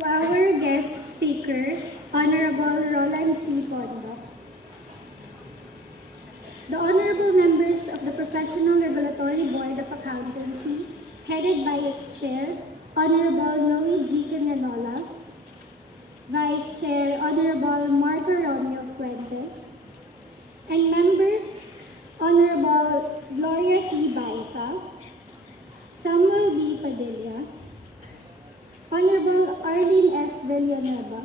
to our guest speaker, Honorable Roland C. Pondo. The honorable members of the Professional Regulatory Board of Accountancy, headed by its chair, Honorable Noe G. Canenola, Vice Chair, Honorable Marco Romeo Fuentes, and members, Honorable Gloria T. Baiza, Samuel B. Padilla, Honorable Arlene S. Villanueva,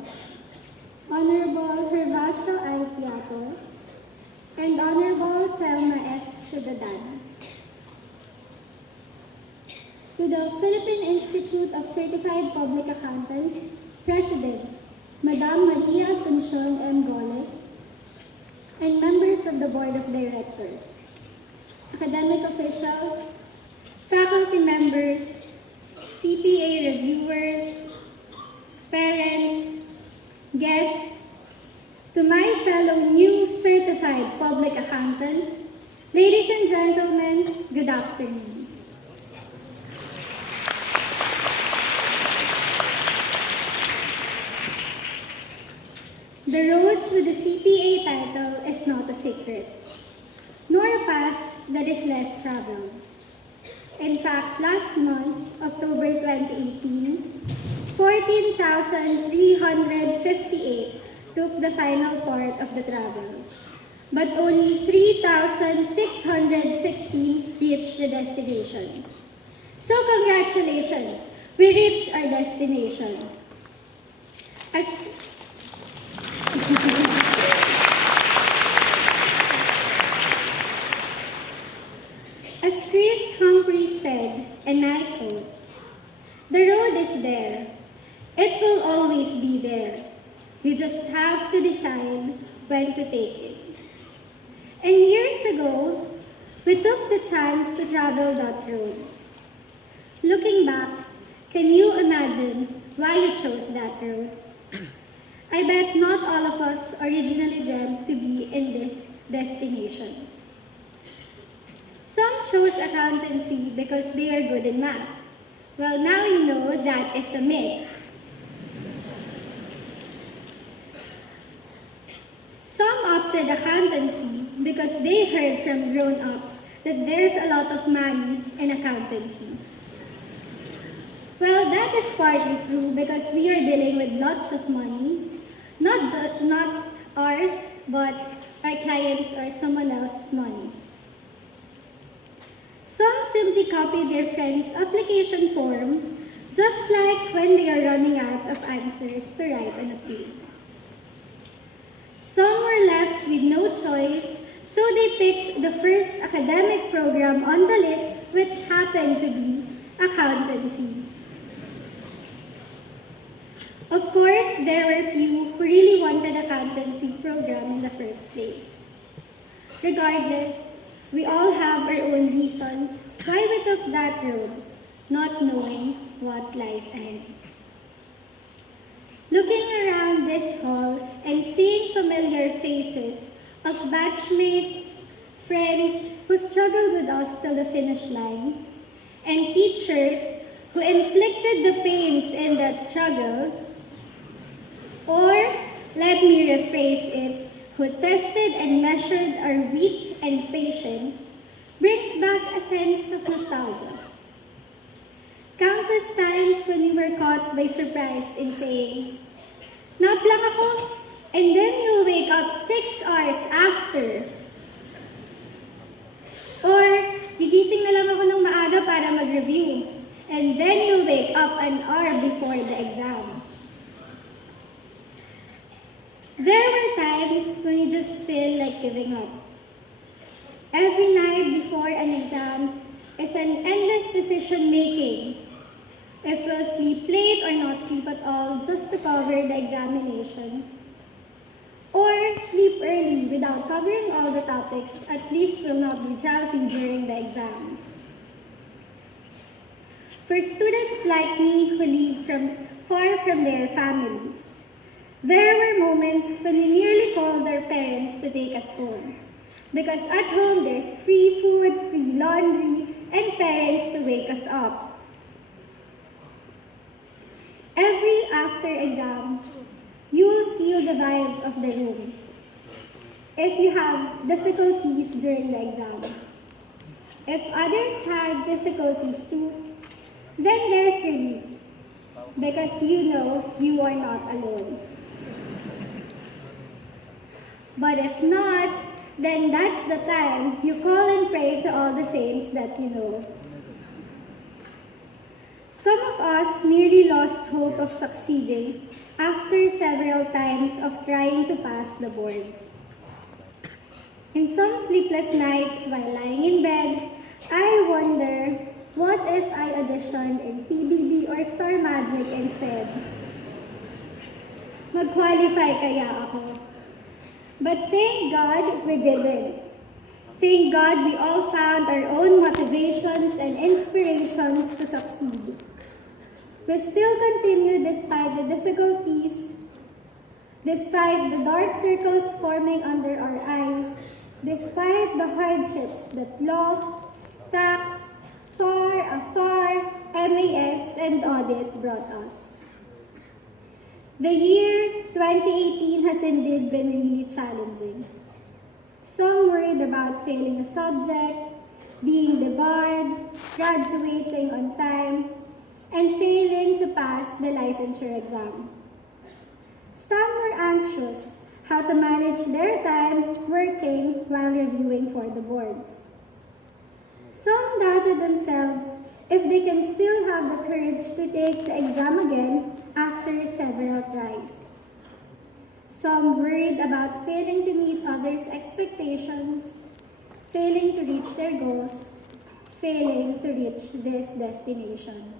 Honorable Hervacio I. Piato, and Honorable Thelma S. Ciudadana. To the Philippine Institute of Certified Public Accountants, President, Madam Maria Asuncion M. Goles, and members of the Board of Directors, academic officials, faculty members, CPA reviewers, parents, guests, to my fellow new certified public accountants, ladies and gentlemen, good afternoon. The road to the CPA title is not a secret, nor a path that is less traveled. In fact, last month, October 2018, 14,358 took the final part of the travel, but only 3,616 reached the destination. So congratulations, we reached our destination. As Chris Humphreys said, and I quote, "The road is there. It will always be there. You just have to decide when to take it." And years ago, we took the chance to travel that road. Looking back, can you imagine why you chose that road? I bet not all of us originally dreamt to be in this destination. Some chose accountancy because they are good in math. Well, now you know that is a myth. Some opted accountancy because they heard from grown-ups that there's a lot of money in accountancy. Well, that is partly true because we are dealing with lots of money, not ours, but our clients or someone else's money. Some simply copy their friend's application form, just like when they are running out of answers to write on a quiz. Some were left with no choice, so they picked the first academic program on the list, which happened to be accountancy. Of course, there were few who really wanted accountancy program in the first place. Regardless, we all have our own reasons why we took that road, not knowing what lies ahead. Looking around this hall and seeing familiar faces of batchmates, friends who struggled with us till the finish line, and teachers who inflicted the pains in that struggle, or, let me rephrase it, who tested and measured our wit and patience, brings back a sense of nostalgia. Countless times when we were caught by surprise in saying, "Nap lang ako," and then you wake up 6 hours after. Or, gigising na lang ako ng maaga para mag-review, and then you wake up an hour before the exam. There were times when you just feel like giving up. Every night before an exam is an endless decision-making. If we'll sleep late or not sleep at all just to cover the examination. Or sleep early without covering all the topics, at least we'll not be drowsy during the exam. For students like me who live far from their families, there were moments when we nearly called our parents to take us home. Because at home, there's free food, free laundry, and parents to wake us up. Every after exam, you will feel the vibe of the room. If you have difficulties during the exam, if others had difficulties too, then there's relief because you know you are not alone. But if not, then that's the time you call and pray to all the saints that you know. Some of us nearly lost hope of succeeding after several times of trying to pass the boards. In some sleepless nights while lying in bed, I wonder, what if I auditioned in PBB or Star Magic instead? Mag-qualify kaya ako? But thank God we didn't. Thank God we all found our own motivations and inspirations to succeed. We still continue despite the difficulties, despite the dark circles forming under our eyes, despite the hardships that law, tax, far, afar, MAS, and audit brought us. The year 2018 has indeed been really challenging. Some worried about failing a subject, being debarred, graduating on time, and failing to pass the licensure exam. Some were anxious how to manage their time working while reviewing for the boards. Some doubted themselves if they can still have the courage to take the exam again after several tries. Some worried about failing to meet others' expectations, failing to reach their goals, failing to reach this destination.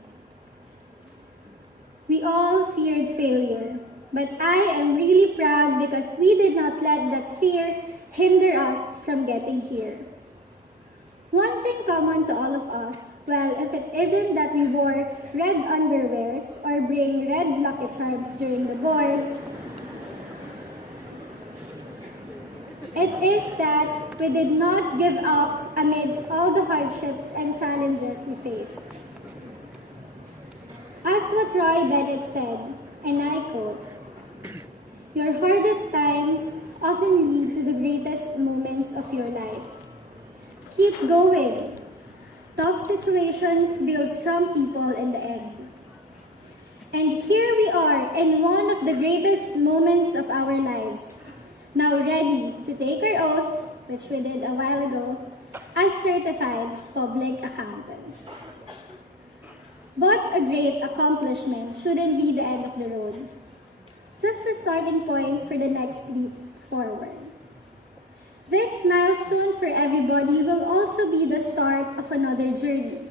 We all feared failure, but I am really proud because we did not let that fear hinder us from getting here. One thing common to all of us, well, if it isn't that we wore red underwears or bring red Lucky Charms during the boards, it is that we did not give up amidst all the hardships and challenges we faced. As what Roy Bennett said, and I quote, "Your hardest times often lead to the greatest moments of your life. Keep going. Tough situations build strong people in the end." And here we are in one of the greatest moments of our lives, now ready to take our oath, which we did a while ago, as certified public accountants. But a great accomplishment shouldn't be the end of the road, just the starting point for the next leap forward. This milestone for everybody will also be the start of another journey,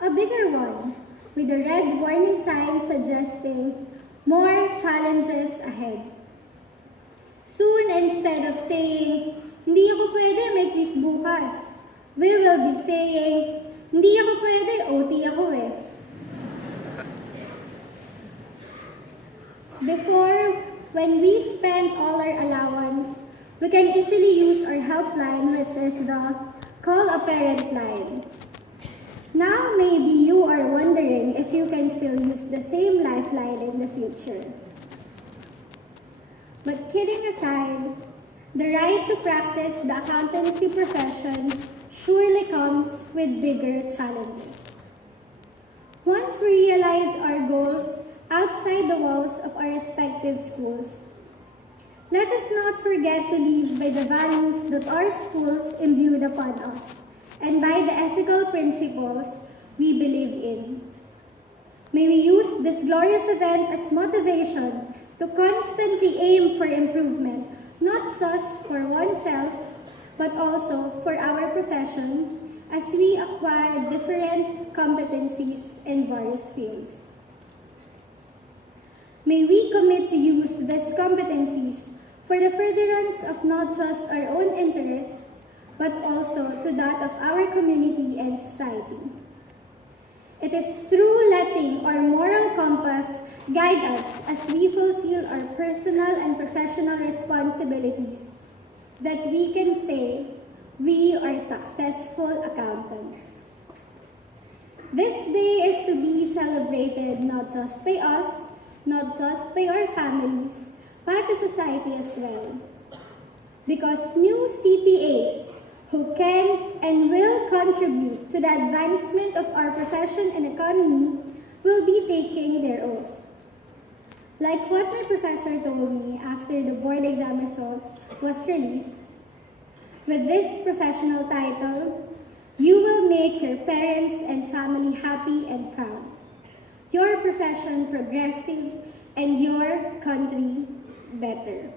a bigger one, with a red warning sign suggesting more challenges ahead. Soon, instead of saying, "Hindi ako pwede, may quiz bukas," we will be saying, "Hindi ako pwede, OT ako eh." Before, when we spend all our allowance, we can easily use our helpline, which is the Call a Parent line. Now maybe you are wondering if you can still use the same lifeline in the future. But kidding aside, the right to practice the accountancy profession surely comes with bigger challenges. Once we realize our goals outside the walls of our respective schools, let us not forget to live by the values that our schools imbued upon us and by the ethical principles we believe in. May we use this glorious event as motivation to constantly aim for improvement, not just for oneself, but also for our profession as we acquire different competencies in various fields. May we commit to use these competencies for the furtherance of not just our own interests, but also to that of our community and society. It is through letting our moral compass guide us as we fulfill our personal and professional responsibilities that we can say we are successful accountants. This day is to be celebrated not just by us, not just by our families, but the society as well. Because new CPAs who can and will contribute to the advancement of our profession and economy will be taking their oath. Like what my professor told me after the board exam results was released, with this professional title, you will make your parents and family happy and proud, your profession progressive, and your country better.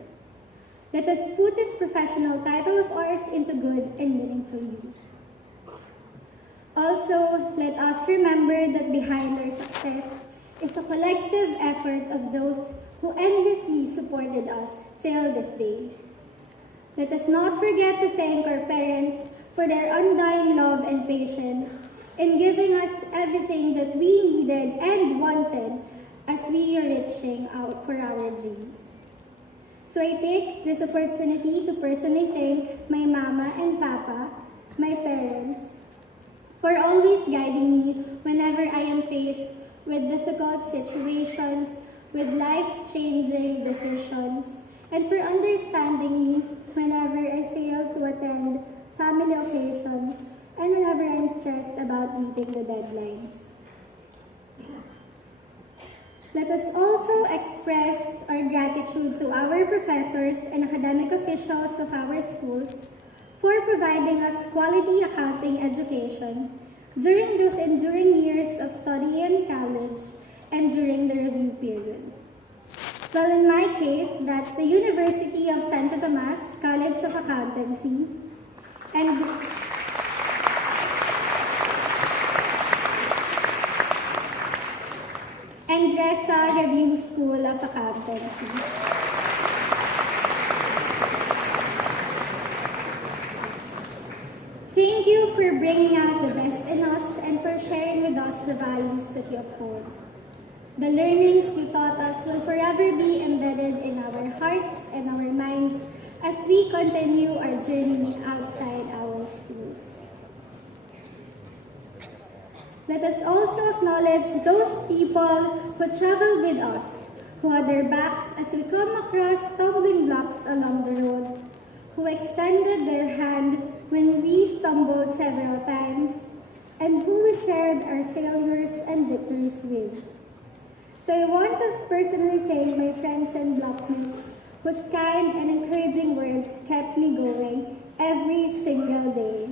Let us put this professional title of ours into good and meaningful use. Also, let us remember that behind our success is a collective effort of those who endlessly supported us till this day. Let us not forget to thank our parents for their undying love and patience in giving us everything that we needed and wanted as we are reaching out for our dreams. So I take this opportunity to personally thank my mama and papa, my parents, for always guiding me whenever I am faced with difficult situations, with life-changing decisions, and for understanding me whenever I fail to attend family occasions and whenever I'm stressed about meeting the deadlines. Let us also express our gratitude to our professors and academic officials of our schools for providing us quality accounting education during those enduring years of study in college and during the review period. Well, in my case, that's the University of Santo Tomas College of Accountancy and Resa Review School of Accountancy. Thank you for bringing out the best in us and for sharing with us the values that you uphold. The learnings you taught us will forever be embedded in our hearts and our minds as we continue our journey outside our schools. Let us also acknowledge those people who traveled with us, who had their backs as we come across stumbling blocks along the road, who extended their hand when we stumbled several times, and who we shared our failures and victories with. So I want to personally thank my friends and blockmates whose kind and encouraging words kept me going every single day.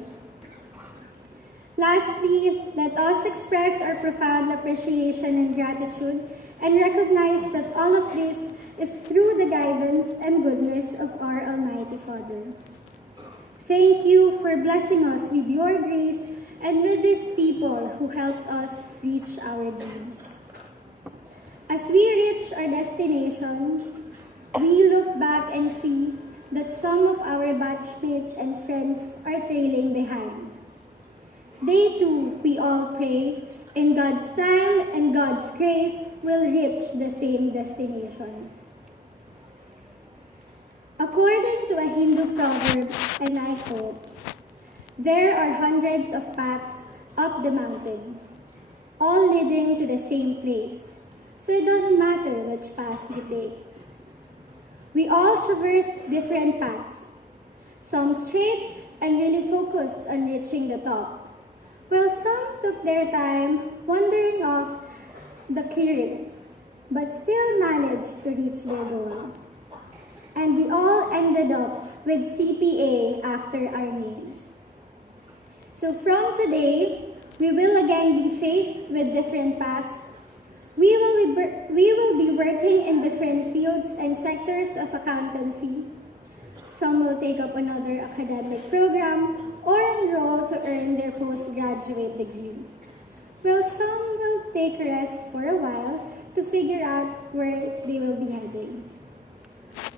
Lastly, let us express our profound appreciation and gratitude and recognize that all of this is through the guidance and goodness of our Almighty Father. Thank you for blessing us with your grace and with these people who helped us reach our dreams. As we reach our destination, we look back and see that some of our batchmates and friends are trailing behind. They too, we all pray, in God's time and God's grace, will reach the same destination. According to a Hindu proverb, and I quote, "There are hundreds of paths up the mountain, all leading to the same place, so it doesn't matter which path you take." We all traverse different paths, some straight and really focused on reaching the top, while some took their time wandering off the clearings, but still managed to reach their goal. And we all ended up with CPA after our names. So from today, we will again be faced with different paths. We will be working in different fields and sectors of accountancy. Some will take up another academic program or enroll to earn their postgraduate degree, while some will take a rest for a while to figure out where they will be heading.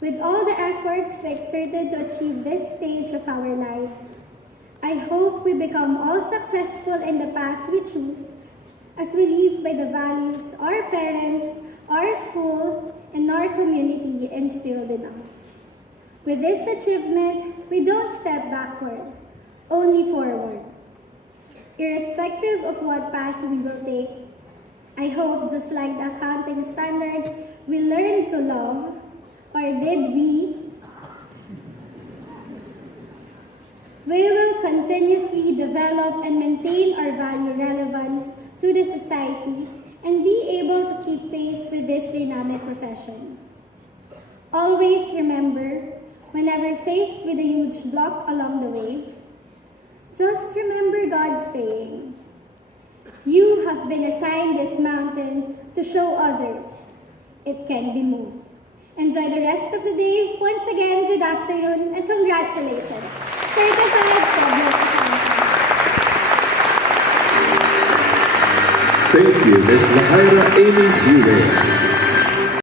With all the efforts we exerted to achieve this stage of our lives, I hope we become all successful in the path we choose as we live by the values our parents, our school, and our community instilled in us. With this achievement, we don't step backward, only forward. Irrespective of what path we will take, I hope just like the accounting standards we learned to love, or did we? We will continuously develop and maintain our value relevance to the society and be able to keep pace with this dynamic profession. Always remember, whenever faced with a huge block along the way, just remember God saying, "You have been assigned this mountain to show others it can be moved." Enjoy the rest of the day. Once again, good afternoon and congratulations. Certified Public Accountant. Thank you, Ms. Lahaira Amy C. Reyes.